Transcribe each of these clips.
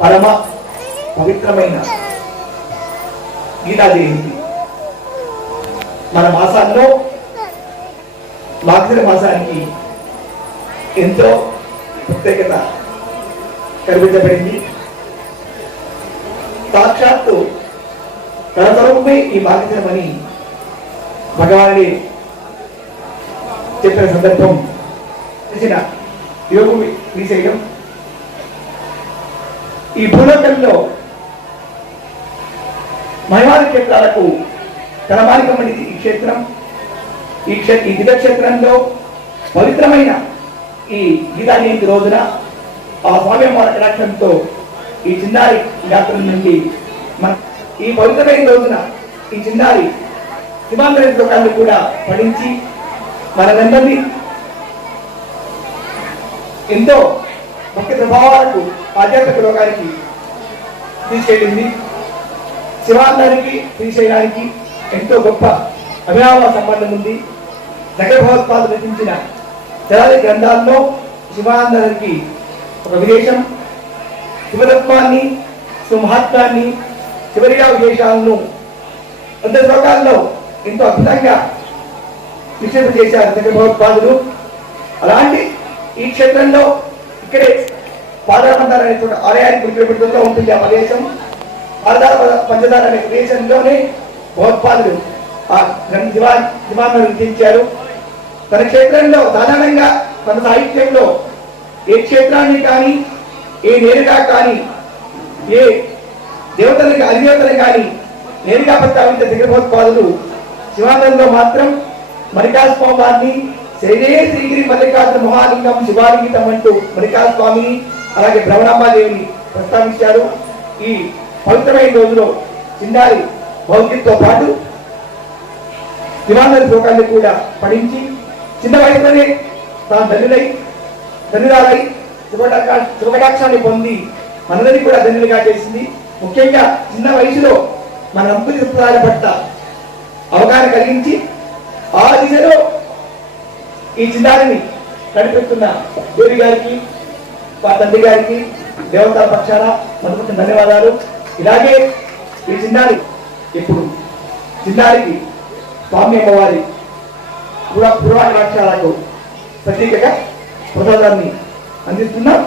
పరమ పవిత్రమైన గీతా జయంతి మన మాసాల్లో మార్గశిర మాసానికి ఎంతో ప్రత్యేకత కల్పించబడింది. సాక్షాత్తు తరతరమే ఈ మార్గశిరమని భగవానుడి చెప్పిన సందర్భం చేసిన యోగు శ్రీశైలం ఈ భూలోకంలో మహిమాన క్షేత్రాలకు తలమానికమని ఈ క్షేత్రం ఈ దిగక్షేత్రంలో పవిత్రమైన ఈ గీతా జయంతి రోజున ఆ స్వామి వారి కటాక్షంతో ఈ చిన్నారి యాత్ర నుండి మన ఈ పవిత్రమైన రోజున ఈ చిన్నారి హిమాలయ శ్లోకాన్ని కూడా పఠించి మనందరినీ ఎంతో భక్తి ప్రభావాలకు ఆధ్యాత్మిక లోకానికి తీసుకెళ్ళింది. శివాంతానికి శ్రీశైలానికి ఎంతో గొప్ప అభినవ సంబంధం ఉంది. నగర భగవత్పాదులు రచించిన చలాది గ్రంథాల్లో శివానందానికి ఒక విశేషం, శివతత్వాన్ని, సుమహాత్మాన్ని, శివలీలా విశేషాలను వంద శ్లోకాల్లో ఎంతో అద్భుతంగా నిక్షేపం చేశారు నగర భగవత్పాదులు. అలాంటి ఈ క్షేత్రంలో ఇక్కడే పాదారంధార అనే చోట ఆలయానికి కిలోమీటర్లో ఉంటుంది ఆ ప్రదేశం. పాదార పంచదార అనే ప్రదేశంలోనే భగవత్పాదులు ఆ దివాన్ని రచించారు. తన క్షేత్రంలో సాధారణంగా తన సాహిత్యంలో ఏ క్షేత్రాన్ని కానీ, ఏ నేరుగా కానీ, ఏ దేవతలను అధిదేవతలను కానీ నేరుగా ప్రస్తావించే దగ్గర భగవత్పాదులు శివానందంలో మాత్రం మల్లికార్జున వారిని శైలే శ్రీగిరి మల్లికార్జున మహాలింగం శివాలింగితం అంటూ మల్లికార్జున స్వామిని అలాగే భ్రమరాంబాదేవిని ప్రస్తావించారు. ఈ పవిత్రమైన రోజులో చిన్నారి భౌతికతో పాటు శివానంద శ్లోకాన్ని కూడా పఠించి చిన్న వయసులోనే తాను ధన్యురాలై శుభకటాక్షాన్ని పొంది మనందరినీ కూడా ధన్యులుగా చేసింది. ముఖ్యంగా చిన్న వయసులో మన అంకురి సంప్రదాయాల పట్ల అవగాహన కలిగించి ఆ దిశలో ఈ చిన్నారిని నడిపిస్తున్న గోరి గారికి, మా తండ్రి గారికి దేవతా పక్షాన మనకు ధన్యవాదాలు. ఇలాగే ఈ చిన్నారి ఇప్పుడు చిన్నారికి స్వామి అమ్మవారి పురాణాక్షరాలకు ప్రతీకగా ప్రసాదాన్ని అందిస్తున్నాం.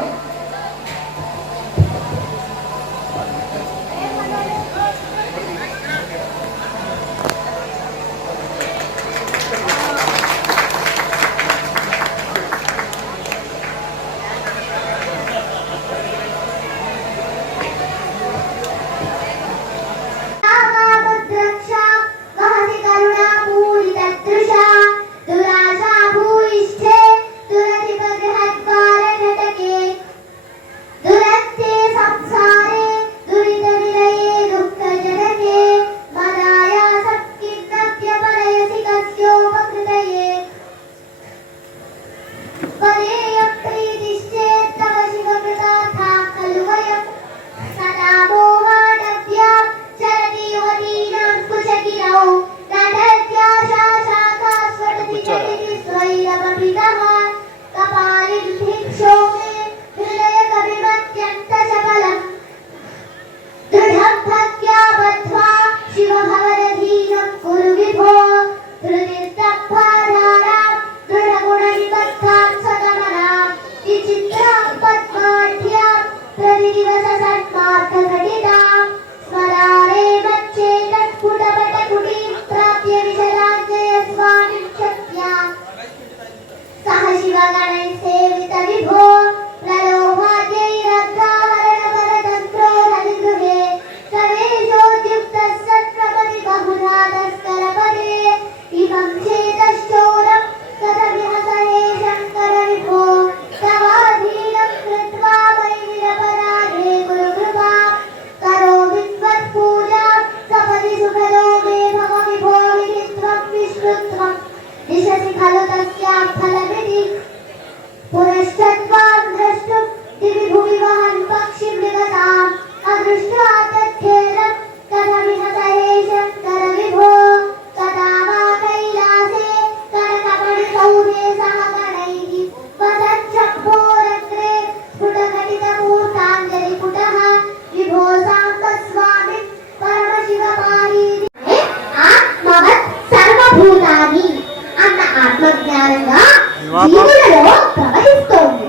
జీవులలో ప్రవహిస్తోంది.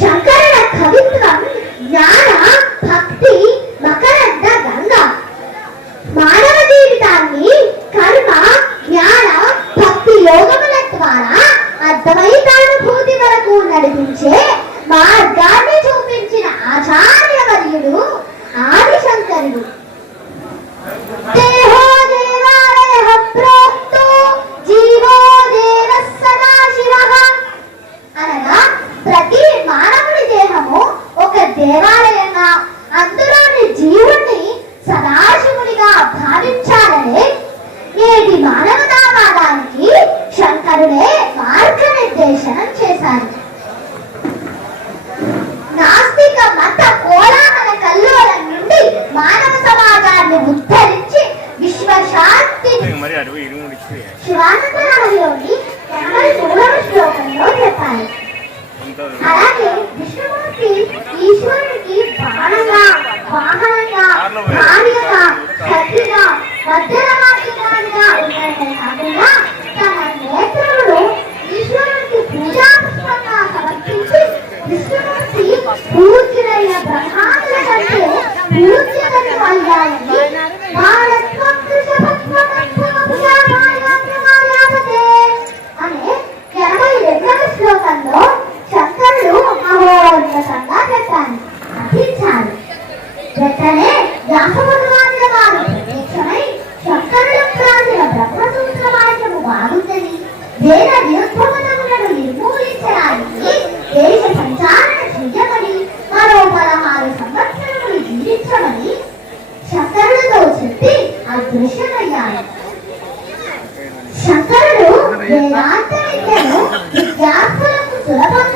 శంకరుల కవిత్వం జ్ఞాన భక్తి మకరంద గంగ. మానవ జీవితాన్ని కర్మ జ్ఞాన భక్తి యోగముల ద్వారా అద్వైతానుభూతి వరకు నడిపించే మార్గాన్ని చూపించిన ఆచార్యవర్యుడు ఆదిశంకరుడు. దేహో దేవాలయ ప్రోక్తో జీవో దేవ సదాశివః అనగా ప్రతి మానవుడి దేహము ఒక దేవాలయంగా, అందులోని జీవుణ్ణి సదాశివుడిగా భావించాలనే నేటి మానవతావాదానికి శంకరుడే మార్గనిర్దేశనం చేశారు. నాస్తిక మత కోలాహల కల్లోలం నుండి మానవ సమాజాన్ని ఉద్ధరించి విశ్వశాంతి శివానందరావులోని 83వ శ్లోకంలో చెప్పారు. అలాగే విష్ణుమూర్తి ఈశ్వరునికి బాణంగా, వాహనంగా, భార్యగా, సఖిగా, వజ్రవాటిగా ఉండటమే కాకుండా తన నేత్రములు ఈశ్వరునికి పూజాపుష్పంగా సమర్పించి విష్ణుమూర్తి పూజ్యులైన బ్రహ్మాండుల కంటే పూజ్యతను అయ్యాయని అనే 82వ శ్లోకంలో శంకరుడు మహోన్నతంగా చెప్పారు, అర్థించారు. వెంటనే వ్యాసభగవానుల వారు ప్రత్యక్షమై శంకరులకు రాసిన బ్రహ్మసూత్రవాక్యము బాగుందని, వేద విరుద్ధములను నిర్మూలించడానికి దేశ సంచారణ చెయ్యమని, మరో 16 సంవత్సరములు జీవించమని శంకరులతో చెప్పి అదృశ్యమయ్యారు. శంకరుడు వేదాంత విద్యను విద్యార్థులకు సులభంగా